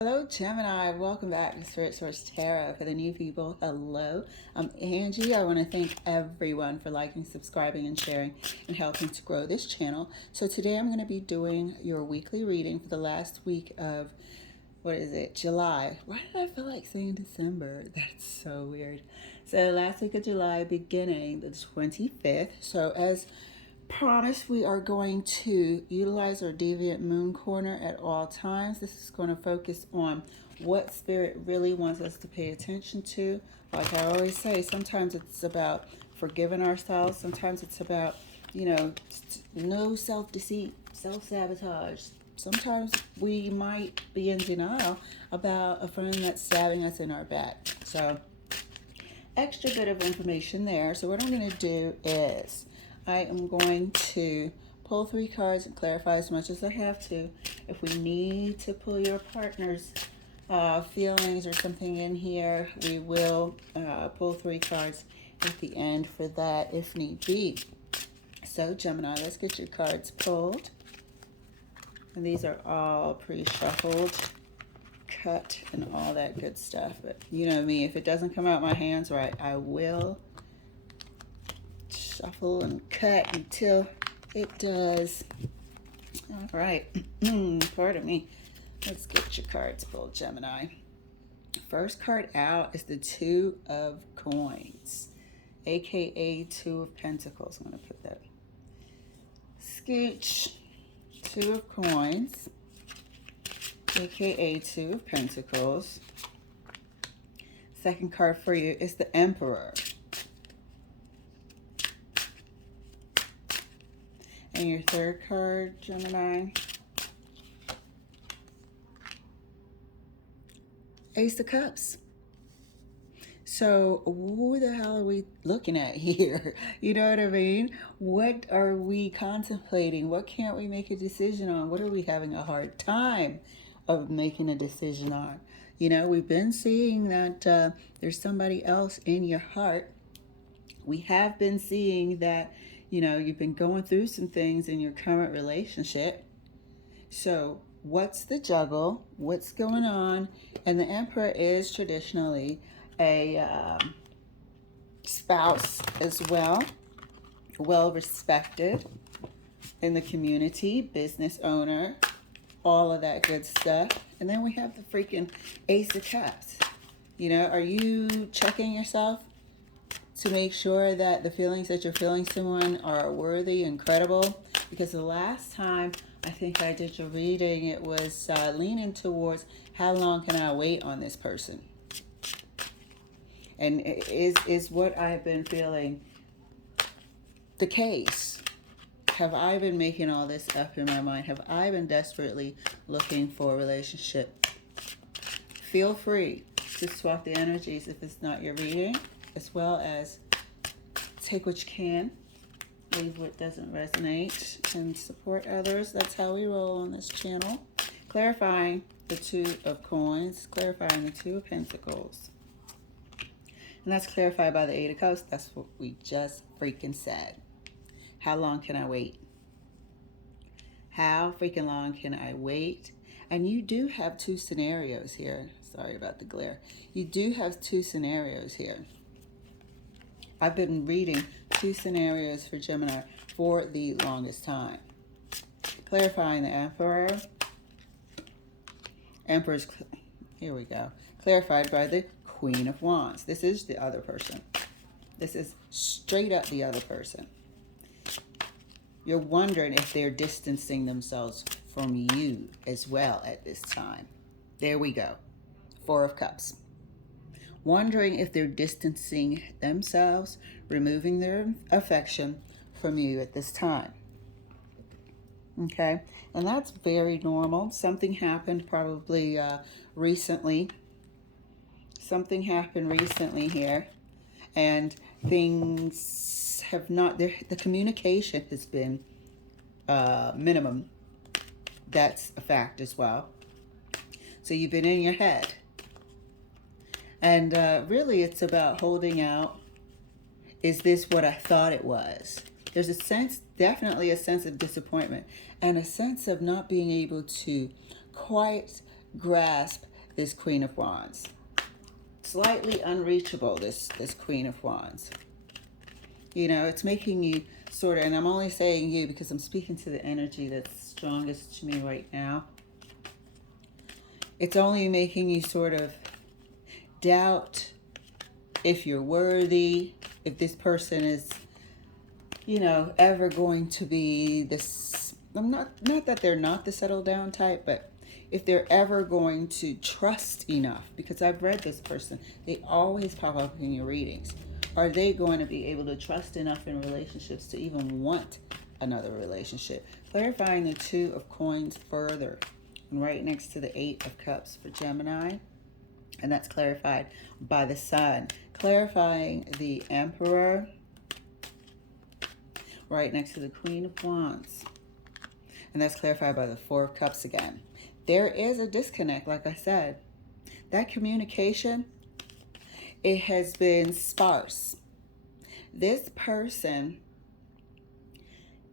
Hello, Gemini. Welcome back to Spirit Source Tarot. For the new people, hello. I'm Angie. I want to thank everyone for liking, subscribing, and sharing and helping to grow this channel. So today I'm going to be doing your weekly reading for the last week of, July. Why did I feel like saying December? That's so weird. So last week of July, beginning the 25th. So as promise, we are going to utilize our deviant moon corner at all times. This is going to focus on what spirit really wants us to pay attention to. Like I always say, sometimes it's about forgiving ourselves. Sometimes it's about, no self-deceit, self-sabotage. Sometimes we might be in denial about a friend that's stabbing us in our back. So extra bit of information there. So what I'm going to do is I am going to pull 3 cards and clarify as much as I have to. If we need to pull your partner's feelings or something in here, we will pull 3 cards at the end for that if need be. So Gemini, let's get your cards pulled. And these are all pre-shuffled, cut, and all that good stuff. But you know me, if it doesn't come out my hands right, I will shuffle and cut until it does. All right. Pardon me. Let's get your cards pulled, Gemini. First card out is the 2 of Coins, aka 2 of Pentacles. I'm going to put that. Scooch. 2 of Coins, aka 2 of Pentacles. Second card for you is the Emperor. And your third card, Gemini, Ace of Cups. So who the hell are we looking at here? You know what I mean? What are we contemplating? What can't we make a decision on? What are we having a hard time of making a decision on? You know, we've been seeing that there's somebody else in your heart. We have been seeing that, you've been going through some things in your current relationship. So what's the juggle? What's going on? And the Emperor is traditionally a spouse as well respected in the community, business owner, all of that good stuff. And then we have the freaking Ace of Cups. Are you checking yourself to make sure that the feelings that you're feeling someone are worthy and credible? Because the last time I think I did your reading, it was leaning towards how long can I wait on this person? And is what I've been feeling the case? Have I been making all this up in my mind? Have I been desperately looking for a relationship? Feel free to swap the energies if it's not your reading, as well as take what you can, leave what doesn't resonate, and support others. That's how we roll on this channel. Clarifying the 2 of Coins, clarifying the 2 of Pentacles. And that's clarified by the 8 of Cups. That's what we just freaking said. How long can I wait? How freaking long can I wait? And you do have 2 scenarios here. Sorry about the glare. You do have 2 scenarios here. I've been reading 2 scenarios for Gemini for the longest time. Clarifying the Emperor. Emperor's, here we go. Clarified by the Queen of Wands. This is the other person. This is straight up the other person. You're wondering if they're distancing themselves from you as well at this time. There we go. 4 of Cups. Wondering if they're distancing themselves, removing their affection from you at this time. Okay? And that's very normal. Something happened probably recently. Something happened recently here. And things have not, the communication has been minimum. That's a fact as well. So you've been in your head. And really it's about holding out. Is this what I thought it was? There's a sense, definitely a sense of disappointment and a sense of not being able to quite grasp this Queen of Wands. Slightly unreachable, this Queen of Wands. You know, it's making you sort of, and I'm only saying you because I'm speaking to the energy that's strongest to me right now. It's only making you sort of doubt if you're worthy, if this person is, you know, ever going to be this, not that they're not the settle down type, but if they're ever going to trust enough, because I've read this person, they always pop up in your readings. Are they going to be able to trust enough in relationships to even want another relationship? Clarifying the Two of Coins further, and right next to the Eight of Cups for Gemini, and that's clarified by the Sun. Clarifying the Emperor, right next to the Queen of Wands, and that's clarified by the Four of Cups again. There is a disconnect, like I said. That communication, it has been sparse. This person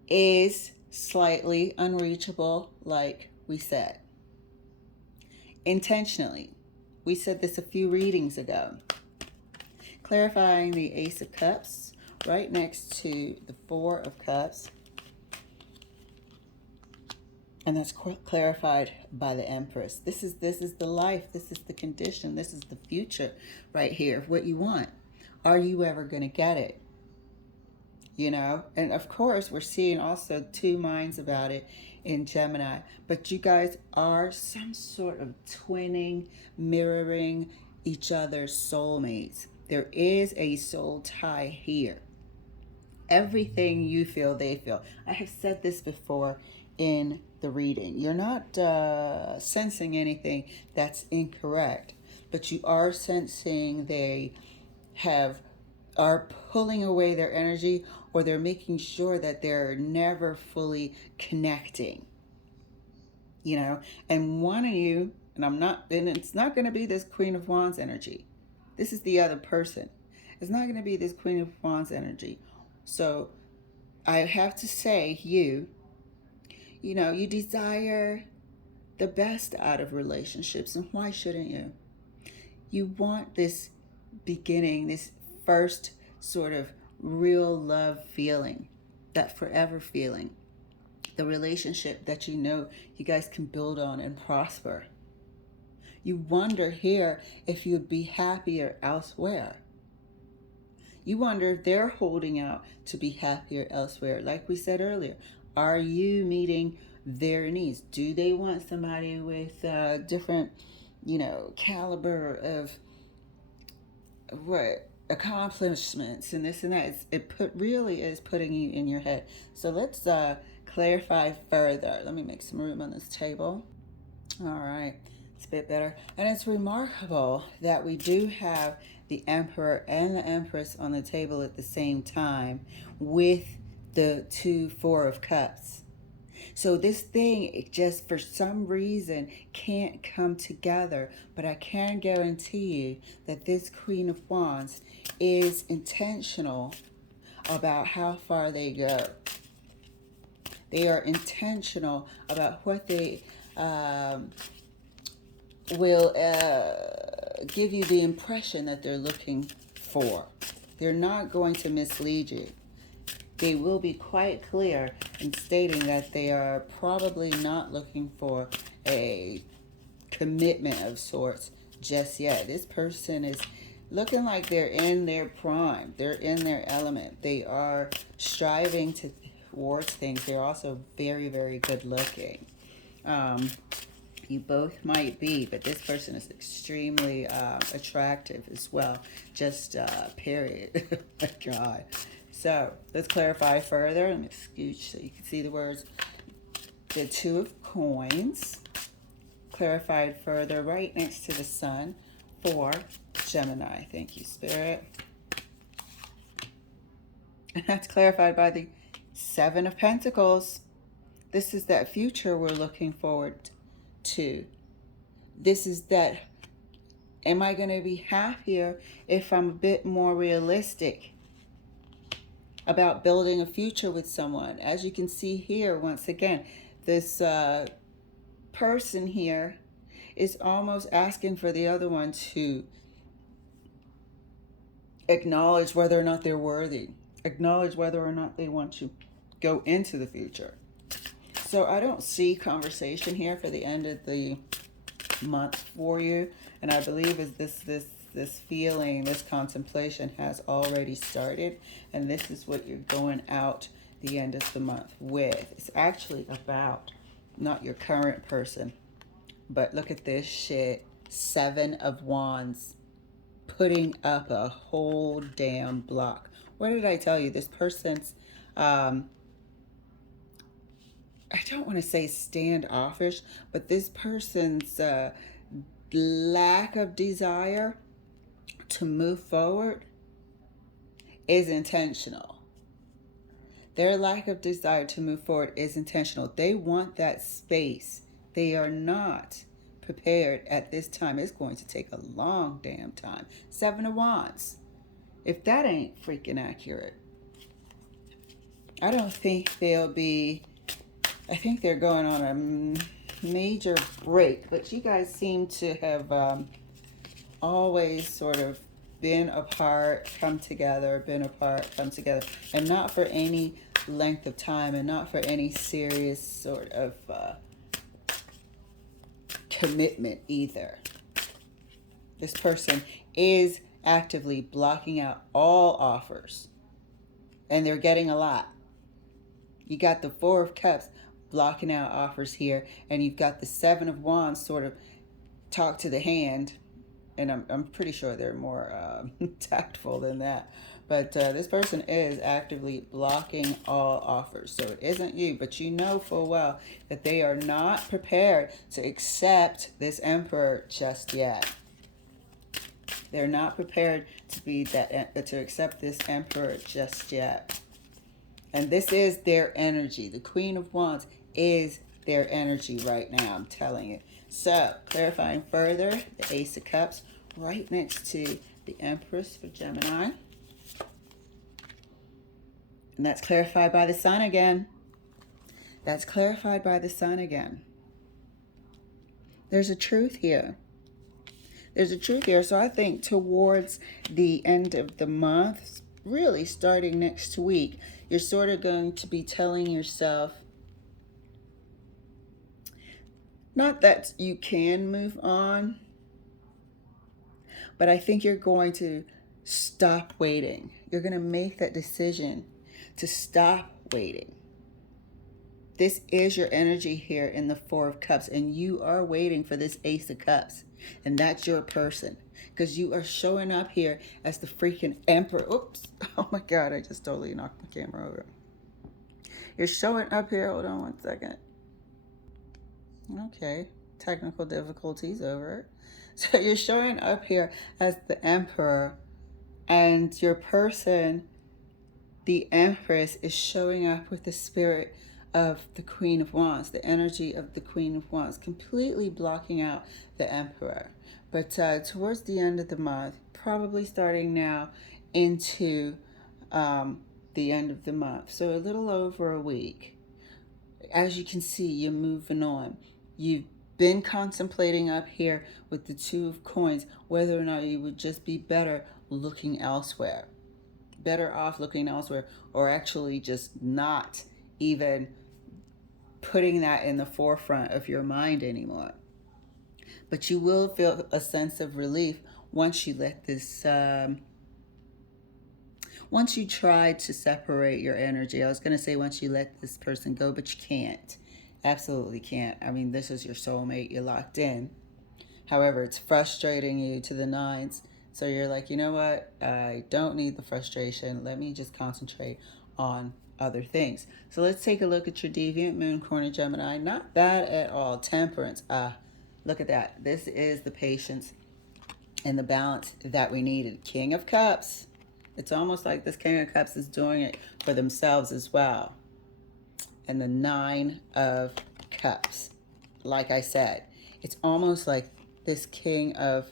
is slightly unreachable, like we said. Intentionally. We said this a few readings ago. Clarifying the Ace of Cups, right next to the Four of Cups. And that's clarified by the Empress. This is the life. This is the condition. This is the future right here. What you want. Are you ever going to get it? You know? And of course, we're seeing also two minds about it in Gemini. But you guys are some sort of twinning, mirroring each other's soulmates. There is a soul tie here. Everything you feel, they feel. I have said this before in the reading. You're not sensing anything that's incorrect, but you are sensing they are pulling away their energy, or they're making sure that they're never fully connecting. You know, and one of you, and it's not going to be this Queen of Wands energy. This is the other person. It's not going to be this Queen of Wands energy. So I have to say, you know, you desire the best out of relationships, and why shouldn't you? You want this beginning, this first sort of real love feeling, that forever feeling, the relationship that you know you guys can build on and prosper. You wonder here if you'd be happier elsewhere. You wonder if they're holding out to be happier elsewhere. Like we said earlier, are you meeting their needs? Do they want somebody with different, you know, caliber of accomplishments and this and that? Really is putting you in your head. So let's clarify further. Let me make some room on this table. All right, it's a bit better. And it's remarkable that we do have the Emperor and the Empress on the table at the same time with the Four of Cups. So this thing, it just for some reason can't come together. But I can guarantee you that this Queen of Wands is intentional about how far they go. They are intentional about what they will give you the impression that they're looking for. They're not going to mislead you. They will be quite clear in stating that they are probably not looking for a commitment of sorts just yet. This person is looking like they're in their prime. They're in their element. They are striving towards things. They're also very, very good looking. You both might be, but this person is extremely attractive as well. Just period. My God. So let's clarify further. Let me scooch so you can see the words. The Two of Coins, clarified further right next to the Sun for Gemini. Thank you, Spirit. And that's clarified by the Seven of Pentacles. This is that future we're looking forward to. This is that, am I going to be happier if I'm a bit more realistic about building a future with someone? As you can see here, once again, this person here It's almost asking for the other one to acknowledge whether or not they're worthy, acknowledge whether or not they want to go into the future. So I don't see conversation here for the end of the month for you, and I believe is this feeling, this contemplation has already started, and this is what you're going out the end of the month with. It's actually about not your current person, but look at this shit. 7 of Wands, putting up a whole damn block. What did I tell you? This person's, I don't want to say standoffish, but this person's lack of desire to move forward is intentional. Their lack of desire to move forward is intentional. They want that space. They are not prepared at this time. It's going to take a long damn time. 7 of Wands. If that ain't freaking accurate, I don't think they'll be, I think they're going on a major break, but you guys seem to have always sort of been apart, come together, been apart, come together, and not for any length of time, and not for any serious sort of commitment either. This person is actively blocking out all offers, and they're getting a lot. You got the 4 of Cups blocking out offers here, and you've got the 7 of Wands sort of talk to the hand, and I'm pretty sure they're more tactful than that. But this person is actively blocking all offers. So it isn't you, but you know full well that they are not prepared to accept this Emperor just yet. They're not prepared to be to accept this Emperor just yet. And this is their energy. The Queen of Wands is their energy right now, I'm telling you. So, clarifying further, the Ace of Cups right next to the Empress for Gemini. And that's clarified by the Sun again. That's clarified by the Sun again. There's a truth here. There's a truth here. So I think towards the end of the month, really starting next week, you're sort of going to be telling yourself, not that you can move on, but I think you're going to stop waiting. You're going to make that decision to stop waiting. This is your energy here in the 4 of Cups, and you are waiting for this Ace of Cups, and that's your person, because you are showing up here as the freaking Emperor. Oops. Oh my God, I just totally knocked my camera over. You're showing up here. Hold on one second. Okay, technical difficulties over. So you're showing up here as the Emperor, and your person, the Empress, is showing up with the spirit of the Queen of Wands, the energy of the Queen of Wands, completely blocking out the Emperor. But towards the end of the month, probably starting now into the end of the month, so a little over a week, as you can see, you're moving on. You've been contemplating up here with the 2 of Coins whether or not you would just be better looking elsewhere, better off looking elsewhere, or actually just not even putting that in the forefront of your mind anymore. But you will feel a sense of relief once you let this once you try to separate your energy. I was going to say once you let this person go, but you can't. Absolutely can't. I mean, this is your soulmate. You're locked in. However, it's frustrating you to the nines. So you're like, you know what? I don't need the frustration. Let me just concentrate on other things. So let's take a look at your deviant moon, corner Gemini. Not bad at all. Temperance. Look at that. This is the patience and the balance that we needed. King of Cups. It's almost like this King of Cups is doing it for themselves as well. And the 9 of Cups. Like I said, it's almost like this King of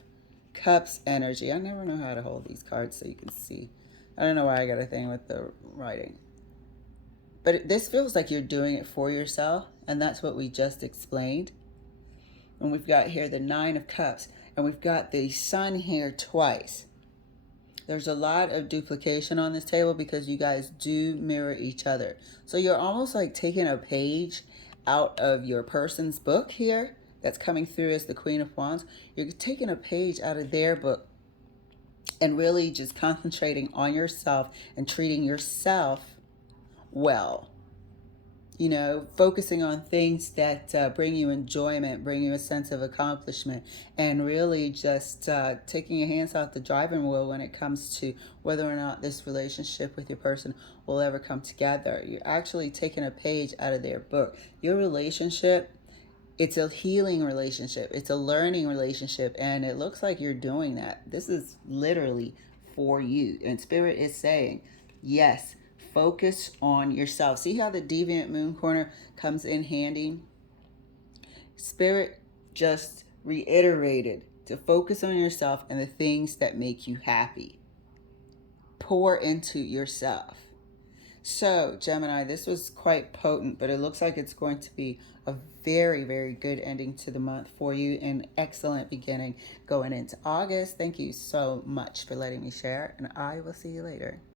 Cups energy. I never know how to hold these cards so you can see. I don't know why I got a thing with the writing. But this feels like you're doing it for yourself, and that's what we just explained. And we've got here the Nine of Cups. And we've got the Sun here twice. There's a lot of duplication on this table because you guys do mirror each other. So you're almost like taking a page out of your person's book here that's coming through as the Queen of Wands. You're taking a page out of their book and really just concentrating on yourself and treating yourself well. You know, focusing on things that bring you enjoyment, bring you a sense of accomplishment, and really just taking your hands off the driving wheel when it comes to whether or not this relationship with your person will ever come together. You're actually taking a page out of their book. Your relationship, it's a healing relationship. It's a learning relationship, and it looks like you're doing that. This is literally for you. And Spirit is saying, yes, focus on yourself. See how the deviant moon corner comes in handy? Spirit just reiterated to focus on yourself and the things that make you happy. Pour into yourself. So, Gemini, this was quite potent, but it looks like it's going to be a very, very good ending to the month for you. An excellent beginning going into August. Thank you so much for letting me share, and I will see you later.